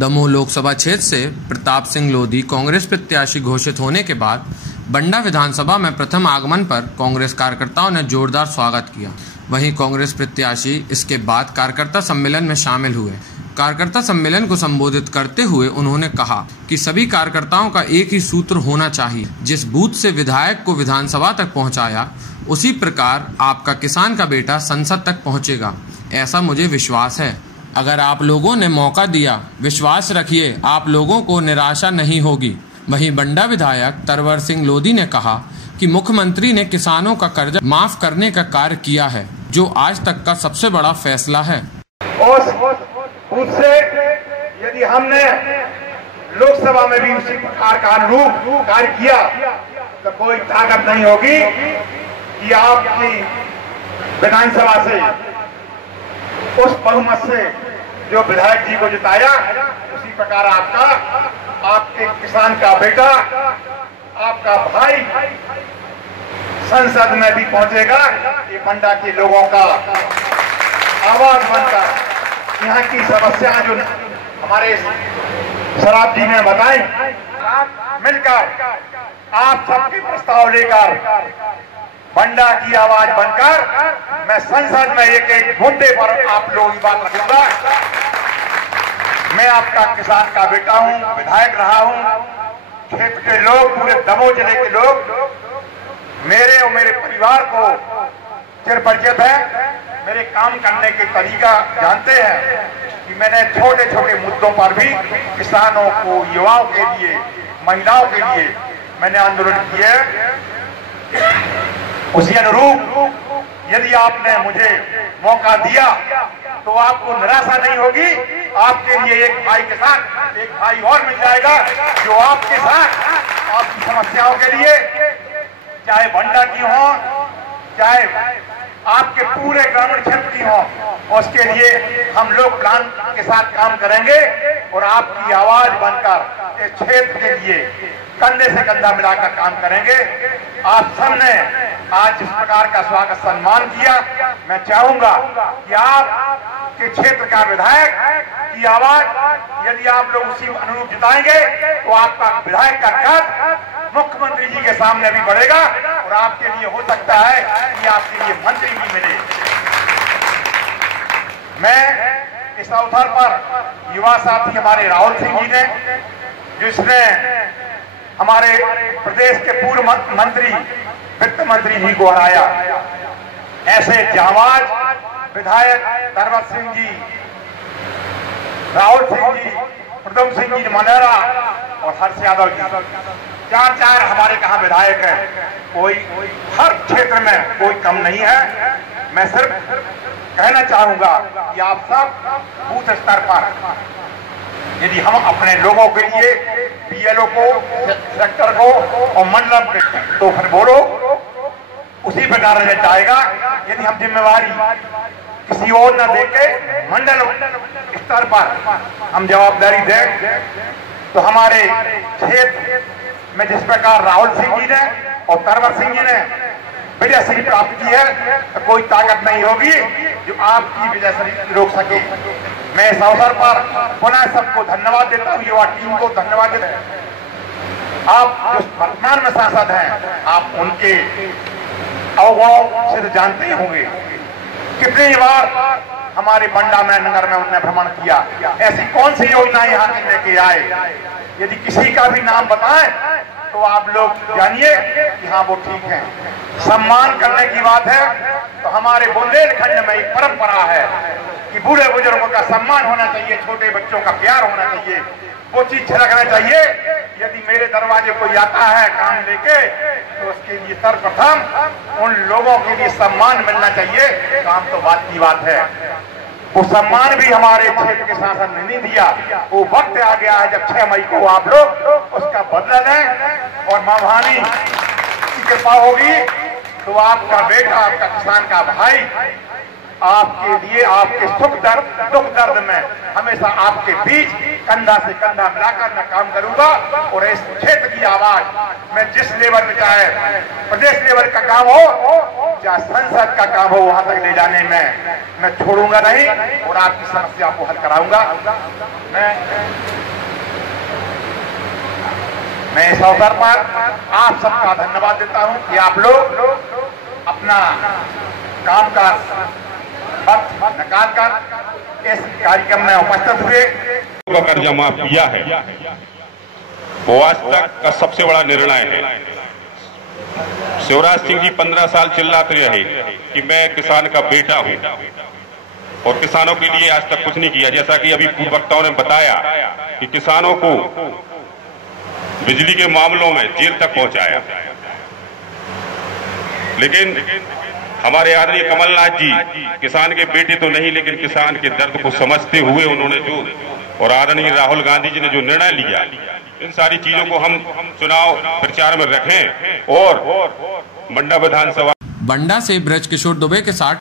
दमोह लोकसभा क्षेत्र से प्रताप सिंह लोधी कांग्रेस प्रत्याशी घोषित होने के बाद बंडा विधानसभा में प्रथम आगमन पर कांग्रेस कार्यकर्ताओं ने जोरदार स्वागत किया। वहीं कांग्रेस प्रत्याशी इसके बाद कार्यकर्ता सम्मेलन में शामिल हुए। कार्यकर्ता सम्मेलन को संबोधित करते हुए उन्होंने कहा कि सभी कार्यकर्ताओं का एक ही सूत्र होना चाहिए, जिस बूथ से विधायक को विधानसभा तक पहुंचाया, उसी प्रकार आपका किसान का बेटा संसद तक पहुंचेगा, ऐसा मुझे विश्वास है। अगर आप लोगों ने मौका दिया, विश्वास रखिए आप लोगों को निराशा नहीं होगी। वहीं बंडा विधायक तरवर सिंह लोधी ने कहा कि मुख्यमंत्री ने किसानों का कर्जा माफ करने का कार्य किया है, जो आज तक का सबसे बड़ा फैसला है। उससे यदि हमने लोकसभा में भी उसी प्रकार का अनुरूप कार्य किया तो कोई ताकत नहीं होगी कि आपकी विधानसभा से उस बहुमत से जो विधायक जी को जिताया, उसी प्रकार आपके किसान का बेटा, आपका भाई संसद में भी पहुंचेगा। ये बंडा के लोगों का आवाज बनकर यहाँ की समस्याएं जो हमारे शराब जी ने बताई, मिलकर आप सबके प्रस्ताव लेकर बंडा की आवाज बनकर मैं संसद में एक एक मुद्दे पर आप लोगों की बात रखूंगा। मैं आपका किसान का बेटा हूं, विधायक रहा हूं। क्षेत्र के लोग, पूरे दमोह जिले के लोग मेरे और मेरे परिवार को चिरपरिचित है। मेरे काम करने के तरीका जानते हैं कि मैंने छोटे छोटे मुद्दों पर भी किसानों को, युवाओं के लिए, महिलाओं के लिए मैंने आंदोलन किए। उसी अनुरूप यदि आपने मुझे मौका दिया तो आपको निराशा नहीं होगी। आपके लिए एक भाई के साथ एक भाई और मिल जाएगा, जो आपके साथ आपकी समस्याओं के लिए, चाहे बंडा की हो, चाहे आपके पूरे ग्रामीण क्षेत्र की हो, उसके लिए हम लोग प्लान के साथ काम करेंगे और आपकी आवाज बनकर इस क्षेत्र के लिए कंधे से कंधा मिलाकर काम करेंगे। आप सबने आज जिस प्रकार का स्वागत सम्मान किया, मैं चाहूंगा कि आपके क्षेत्र का विधायक की आवाज यदि आप लोग उसी अनुरूप जिताएंगे तो आपका विधायक का कद मुख्यमंत्री जी के सामने भी बढ़ेगा और आपके लिए हो सकता है कि आपके लिए मंत्री भी मिले। मैं इस अवसर पर युवा साथी हमारे राहुल सिंह जी ने, जिसने हमारे प्रदेश के पूर्व मंत्री, वित्त मंत्री जी को हराया, ऐसे जांबाज विधायक तरवर सिंह जी, राहुल सिंह जी, प्रदम सिंह जी मनेरा और हर्ष यादव जी, चार हमारे कहा विधायक हैं। कोई हर क्षेत्र में कोई कम नहीं है। मैं सिर्फ कहना चाहूंगा कि आप सब बूथ स्तर पर यदि हम अपने लोगों के लिए, बीएलओ को, सेक्टर को और मंडल के, तो फिर बोलो उसी प्रकार रिजल्ट आएगा। यदि हम जिम्मेवारी किसी और न देके मंडल स्तर पर हम जवाबदारी दें, तो हमारे क्षेत्र में जिस प्रकार राहुल सिंह जी ने और तरवर सिंह जी ने विजय श्री प्राप्त की है, तो कोई ताकत नहीं होगी जो आपकी विजय श्री रोक सके। मैं इस अवसर पर पुनः सबको धन्यवाद देता हूँ, युवा टीम को धन्यवाद देता हूँ। आप जो वर्तमान में सांसद हैं, आप उनके अवगुणों से तो जानते ही होंगे। कितनी बार हमारे बंडा में, नगर में उन्होंने भ्रमण किया, ऐसी कौन सी योजना यहाँ की लेके आए। यदि किसी का भी नाम बताएं तो आप लोग जानिए कि हाँ वो ठीक है। सम्मान करने की बात है तो हमारे बुंदेलखंड में एक परंपरा है कि बूढ़े बुजुर्गों का सम्मान होना चाहिए, छोटे बच्चों का प्यार होना चाहिए, वो चीज झलकना चाहिए। यदि मेरे दरवाजे कोई आता है काम लेके तो उसके लिए सर्वप्रथम उन लोगों के लिए सम्मान मिलना चाहिए। काम तो बात की बात है, वो सम्मान भी हमारे क्षेत्र के शासन ने नहीं दिया। वो वक्त आ गया है जब 6 मई को आप लोग उसका बदला लें और मां भवानी की कृपा होगी तो आपका बेटा, आपका किसान का भाई आपके लिए, आपके सुख दर्द, दुख दर्द में हमेशा आपके बीच कंधा से कंधा मिलाकर मैं काम करूंगा। और इस क्षेत्र की आवाज मैं जिस लेवल में, चाहे प्रदेश लेवल का काम हो, चाहे संसद का काम हो वहां तक ले जाने में मैं छोड़ूंगा नहीं और आपकी समस्या को हल कराऊंगा। मैं इस अवसर पर आप सबका धन्यवाद देता हूं कि आप लोग अपना काम का वक्त निकाल कर इस कार्यक्रम में उपस्थित हुए। कर्जा माफ किया है वो आज तक का सबसे बड़ा निर्णय है। शिवराज सिंह जी 15 साल चिल्लाते रहे कि मैं किसान का बेटा हूं और किसानों के लिए आज तक कुछ नहीं किया। जैसा कि अभी पूर्व वक्ताओं ने बताया कि किसानों को बिजली के मामलों में जेल तक पहुंचाया, लेकिन हमारे आदरणीय कमलनाथ जी किसान के बेटे तो नहीं लेकिन किसान के दर्द को समझते हुए उन्होंने जो, और आदरणीय राहुल गांधी जी ने जो निर्णय लिया, इन सारी चीजों को हम चुनाव प्रचार में रखें और बंडा विधानसभा। बंडा से ब्रजकिशोर दुबे के साथ